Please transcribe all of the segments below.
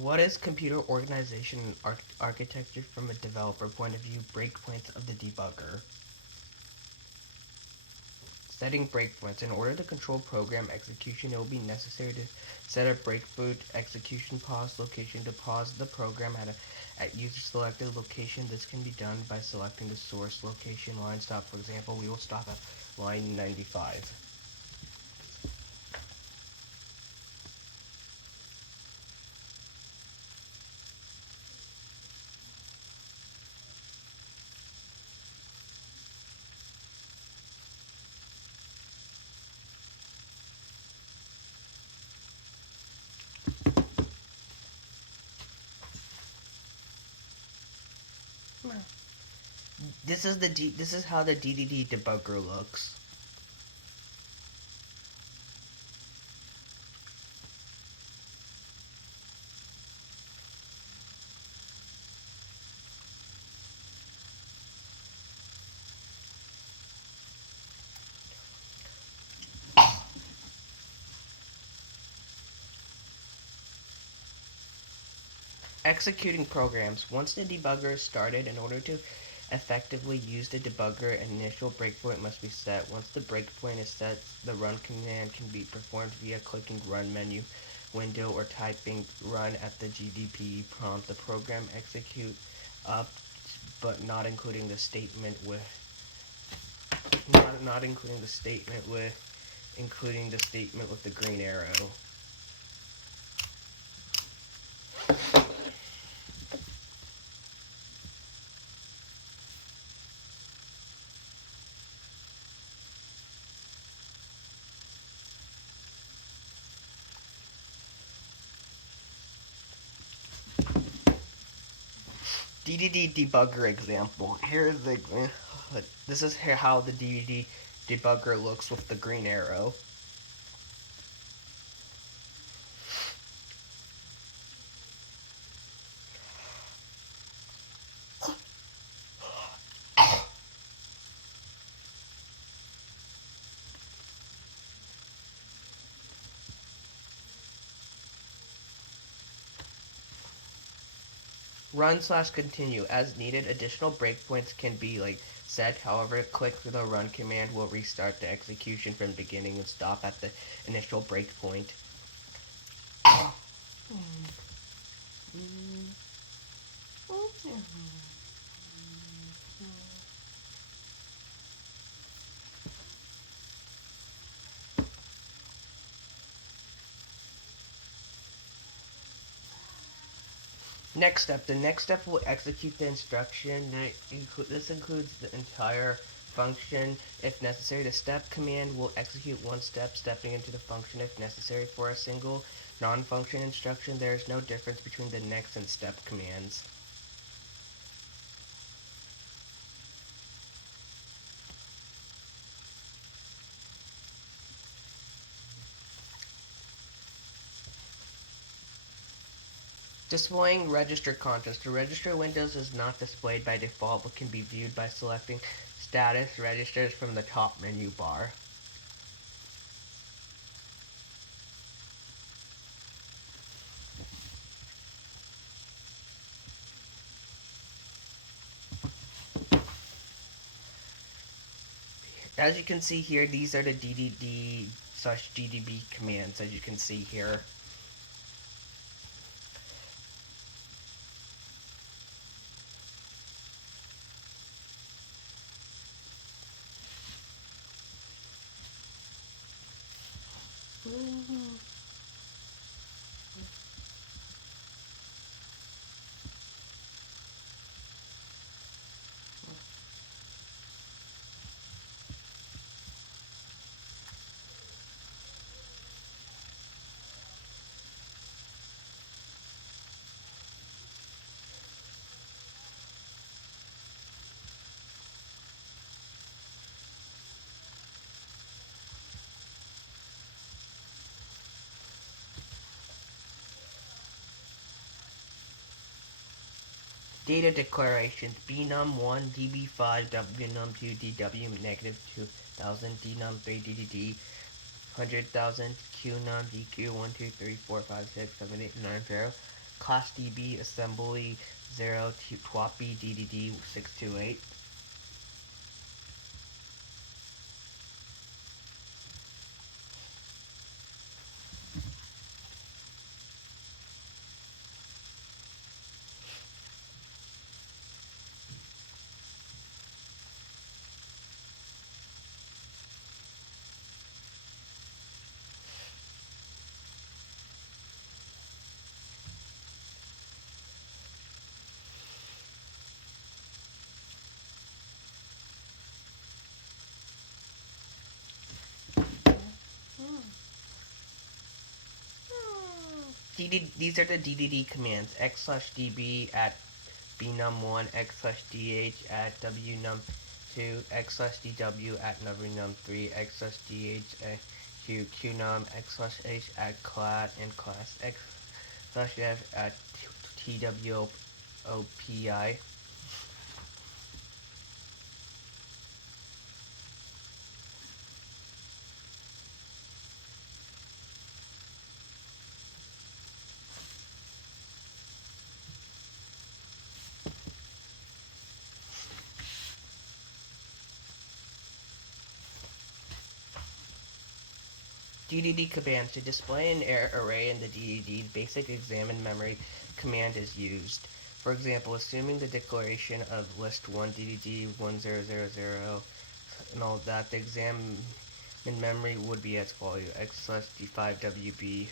What is computer organization and architecture from a developer point of view? Breakpoints of the debugger. Setting breakpoints. In order to control program execution, it will be necessary to set a breakpoint execution pause location to pause the program at user selected location. This can be done by selecting the source location line stop. For example, we will stop at line 95. This is how the DDD debugger looks. Executing programs. Once the debugger is started, in order to effectively use the debugger, an initial breakpoint must be set. Once the breakpoint is set, the run command can be performed via clicking run menu window or typing run at the GDP prompt. The program execute up, but not including the statement with not including the statement with the green arrow. DDD debugger example. Here's the this is how the DDD debugger looks with the green arrow. Run/continue as needed. Additional breakpoints can be set. However, click the run command will restart the execution from the beginning and stop at the initial breakpoint. Next step. The next step will execute the instruction. This includes the entire function. If necessary, the step command will execute one step, stepping into the function if necessary. For a single non-function instruction, there is no difference between the next and step commands. Displaying register contents. The register window is not displayed by default but can be viewed by selecting status registers from the top menu bar. As you can see here, these are the DDD/GDB commands, as you can see here. Data declarations: bnum1 db5 wnum2 dw -2000 dnum3 ddd 100,000 qnum dq 1 2 3 4 5 6 7 8 9 0 class DB assembly 0 to twappy DDD 628. These are the DDD commands: x/db at bnum1, x/dh at wnum2, x/dw at num3, x/dh at qnum, x/h at class and class, x/f at twopi. DDD commands: to display an array in the DDD, basic examine memory command is used. For example, assuming the declaration of list 1 DDD 1000 and all that, the examine memory would be as follows: x/d5wb.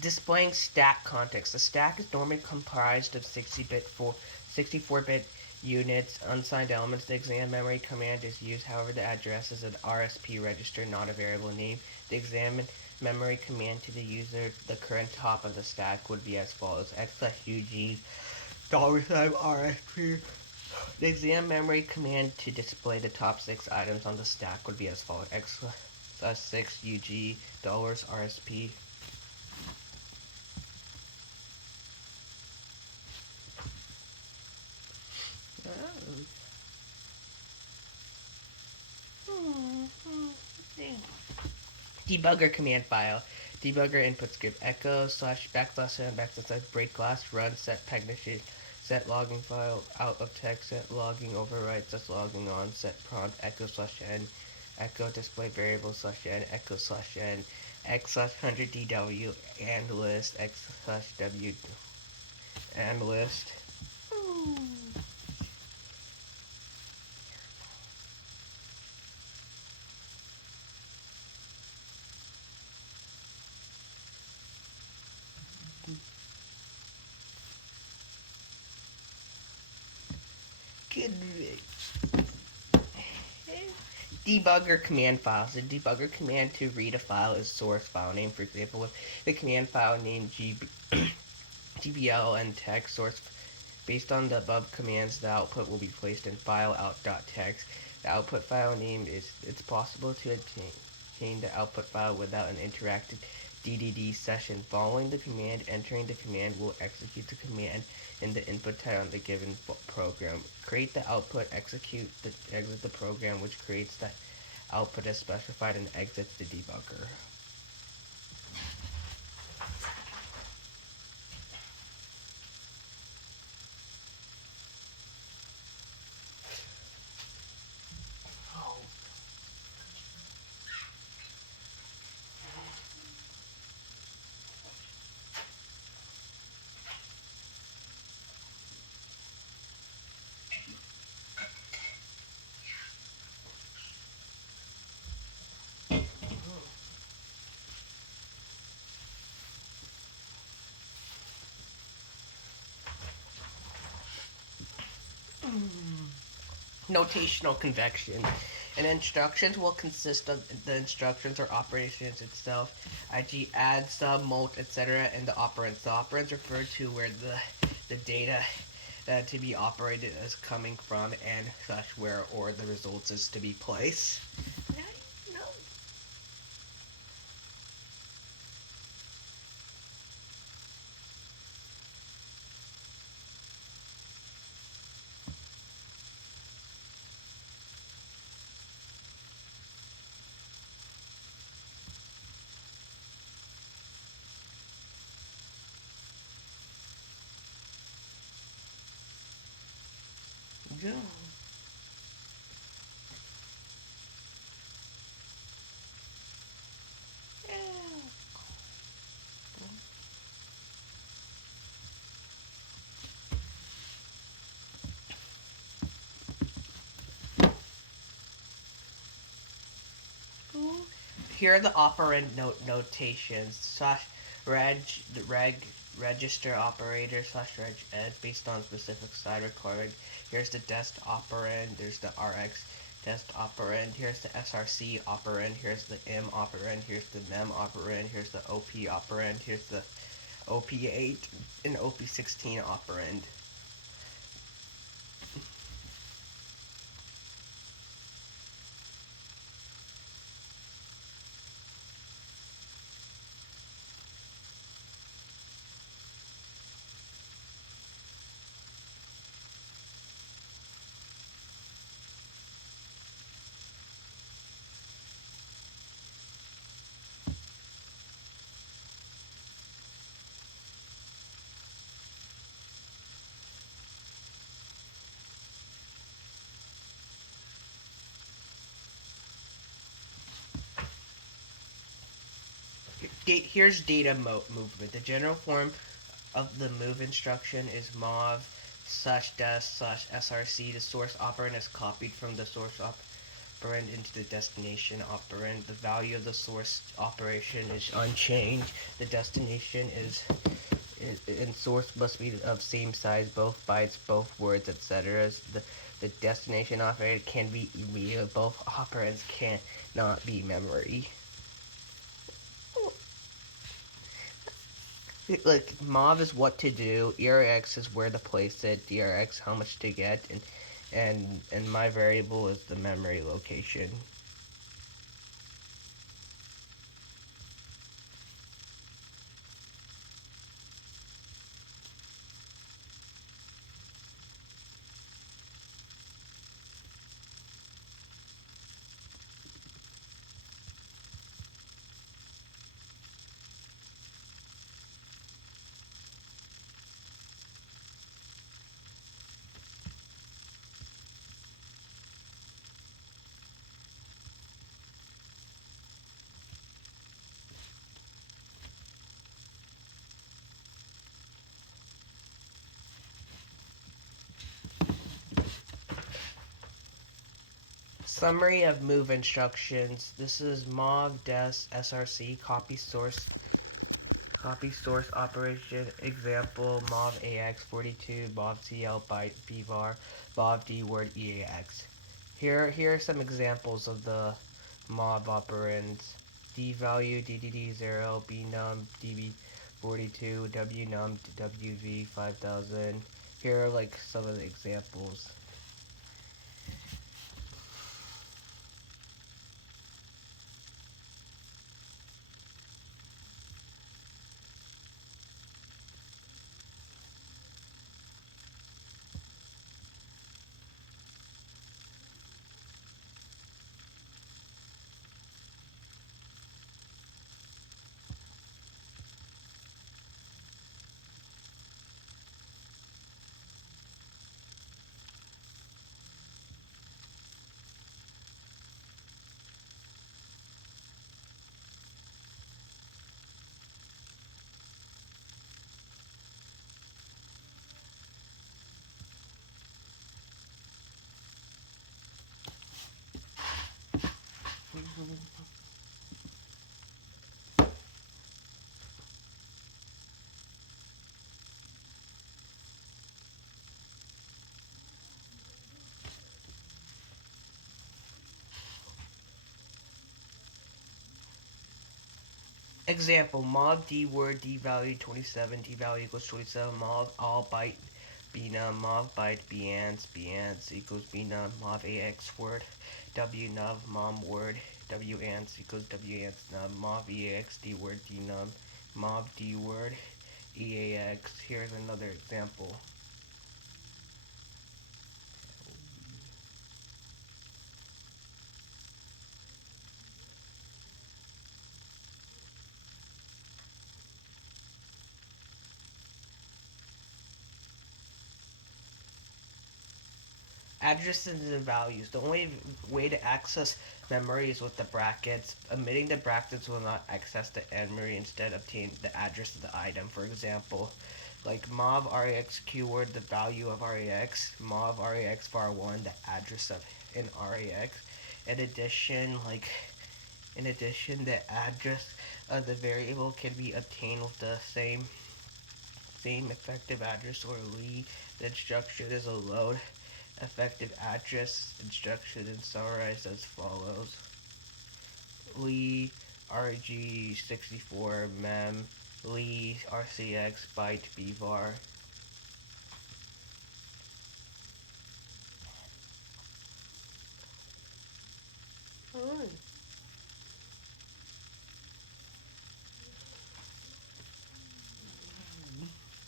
Displaying stack context. The stack is normally comprised of 64-bit units, unsigned elements. The exam memory command is used, however the address is an RSP register, not a variable name. The exam memory command to the user, the current top of the stack would be as follows: x/ug $RSP. The exam memory command to display the top 6 items on the stack would be as follows: x/6ug $RSP. Debugger command file. Debugger input script: echo/n/n break class run set technician set logging file out of text set logging override set logging on set prompt echo/n echo display variable/n echo/n x/100dw and list x/w and list. Debugger command files. The debugger command to read a file is source file name. For example, if the command file name gbl and text source, based on the above commands, the output will be placed in file out.txt. The output file name is. It's possible to obtain the output file without an interactive DDD session. Following the command, entering the command will execute the command in the input type on the given program. Create the output, exit the program, which creates the output as specified and exits the debugger. Notational convention. And instructions will consist of the instructions or operations itself, i.e. add, sub, mult, etc., and the operands. The operands refer to where the data to be operated is coming from and such where or the results is to be placed. How do you know? Yeah. Here are the operand notations slash register operator slash reg ed based on specific side required. Here's the dest operand. There's the rx dest operand. Here's the src operand. Here's the m operand. Here's the mem operand. Here's the op operand. Here's the op8 and op16 operand. Here's data movement. The general form of the move instruction is mov slash des slash src. The source operand is copied from the source operand into the destination operand. The value of the source operation is unchanged. The destination is and source must be of same size, both bytes, both words, etc. The destination operator can be immediate. Both operands cannot be memory. Like mov is what to do, erx is where to place it, drx how much to get, and my variable is the memory location. Summary of move instructions. This is mov des src copy source operation example mov ax 42 mov cl byte bvar mov d word eax. Here are some examples of the mov operands. D value ddd 0 bnum db 42 wnum wv 5000. Here are like some of the examples. Example, mod d word d value 27, d value equals 27, mod all byte bnum, mod byte bans equals bnum, mod ax word w num, mom word w ans equals w ans num, mod eax d word d num, mod d word eax. Here's another example. Addresses and values. The only way to access memory is with the brackets. Omitting the brackets will not access the memory, instead obtain the address of the item. For example, like mov rex keyword, the value of rex, mov rex var1, the address of an rex. In addition, the address of the variable can be obtained with the same effective address or lee. The instruction is a load effective address instruction and summarized as follows: lee rg64 mem lee rcx byte bvar. Alright.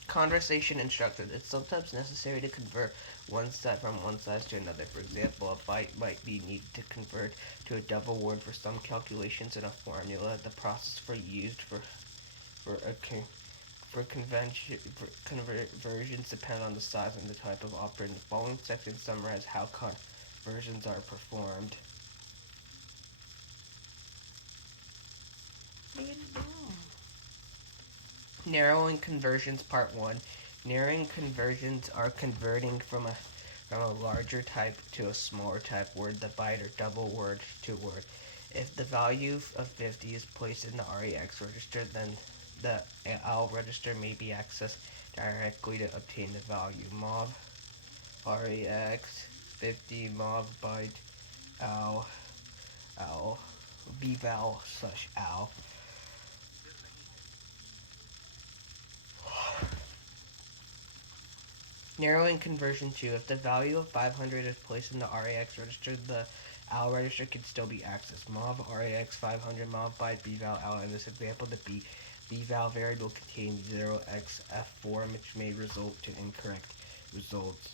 Conversation instructions. It's sometimes necessary to convert one set from one size to another. For example, a byte might be needed to convert to a double word for some calculations in a formula. The process for a conversions depend on the size and the type of operand. The following section summarizes how conversions are performed. Narrowing conversions, part 1. Narrowing conversions are converting from a larger type to a smaller type word, the byte or double word to word. If the value of 50 is placed in the REX register, then the AL register may be accessed directly to obtain the value. Mov REX 50 mov byte AL bval slash AL. Narrowing conversion 2. If the value of 500 is placed in the RAX register, the AL register can still be accessed. Mov RAX 500 mov byte bval AL. In this example, the bval variable contains 0xF4, which may result to incorrect results.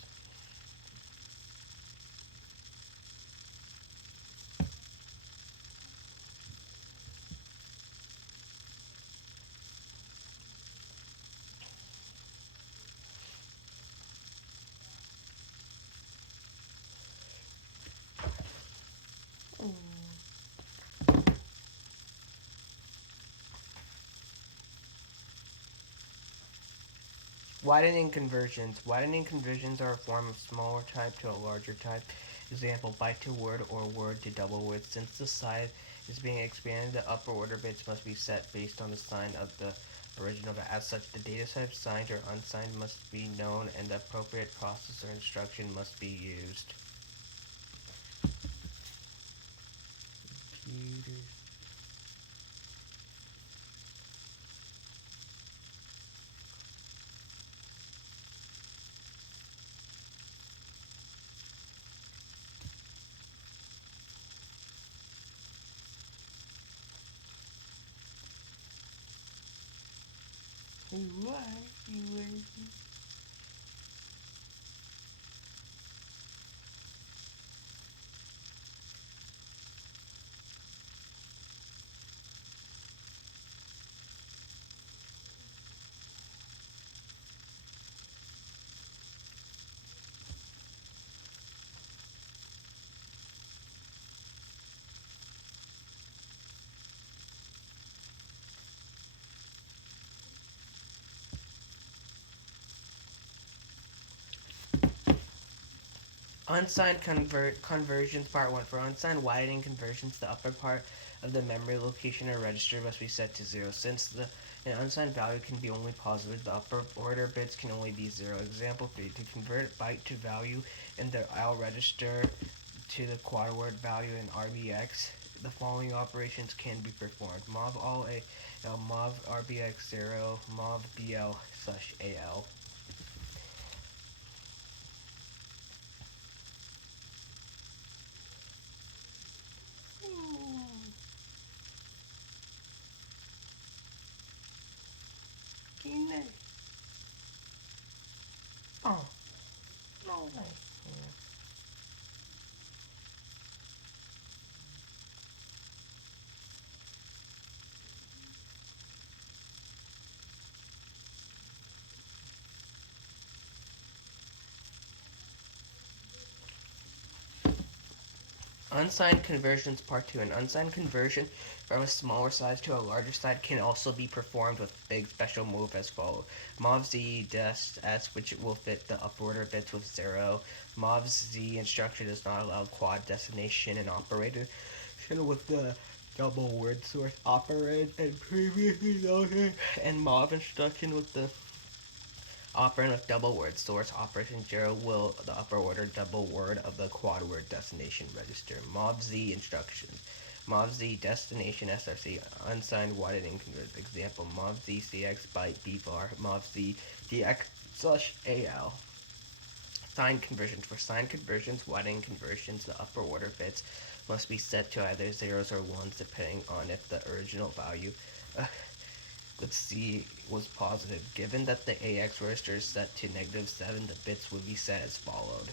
Widening conversions. Widening conversions are a form of smaller type to a larger type. Example, byte to word or word to double word. Since the size is being expanded, the upper order bits must be set based on the sign of the original. As such, the data type signed or unsigned must be known, and the appropriate process or instruction must be used. Computer. Unsigned conversions, part 1. For unsigned widening conversions, the upper part of the memory location or register must be set to 0. Since an unsigned value can be only positive, the upper order bits can only be 0. Example 3. To convert byte to value in the IL register to the quad word value in RBX, the following operations can be performed: mov all AL, mov rbx0, mov bl/al. Oh, no way. Yeah. Unsigned conversions part 2. An unsigned conversion from a smaller size to a larger size can also be performed with big special move as follows: mov z dest s, which will fit the upper order bits with 0. Mov z instruction does not allow quad destination and operation with the double word source operand and previously noted, and mov instruction with the operand with double word source operation 0 will the upper order double word of the quad word destination register. Mov z instructions. Mov z destination src unsigned widening conversion. Example: mov z cx byte bvar, mov z dx/al. Signed conversions. For signed conversions, widening conversions, the upper order bits must be set to either zeros or ones depending on if the original value let's see, was positive. Given that the AX register is set to -7, the bits would be set as followed.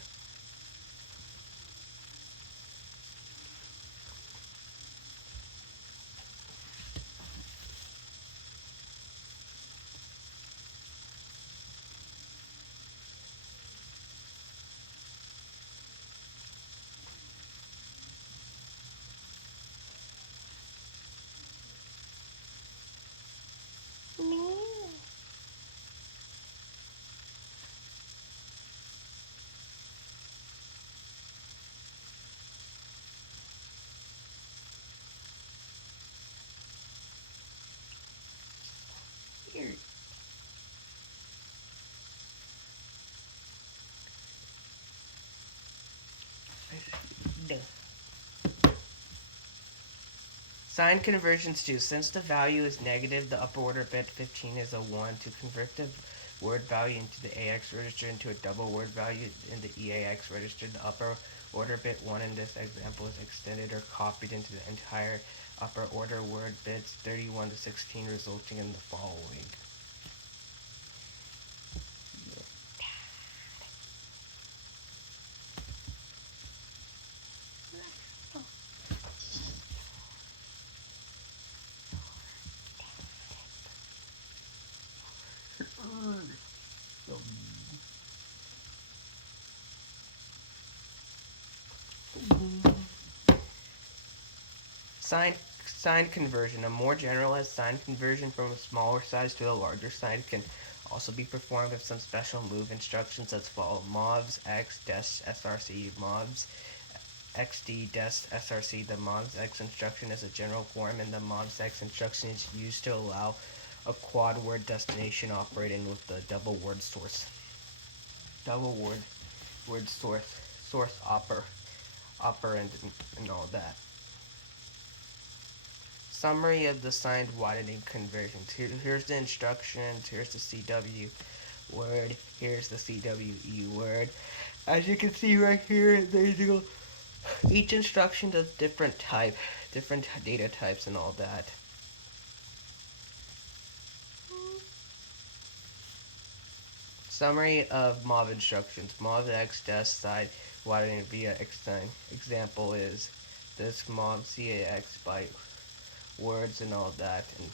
Here. Signed conversions too. Since the value is negative, the upper order bit 15 is a 1. To convert the word value into the AX register into a double word value in the EAX register, the upper order bit 1 in this example is extended or copied into the entire upper order word bits 31 to 16, resulting in the following. Signed conversion. A more generalized signed conversion from a smaller size to a larger size can also be performed with some special move instructions as follow: mobs x dest src, mobs xd dest src. The mobs x instruction is a general form, and the mobs x instruction is used to allow a quad word destination operating with the double word source. Double word source operand and all that. Summary of the signed widening conversions. Here's the instructions. Here's the CW word. Here's the CWE word. As you can see right here, each instruction does different data types and all that. Summary of mov instructions. Mov x dest side widening via xsign. Example is this mov cax byte words and all that, and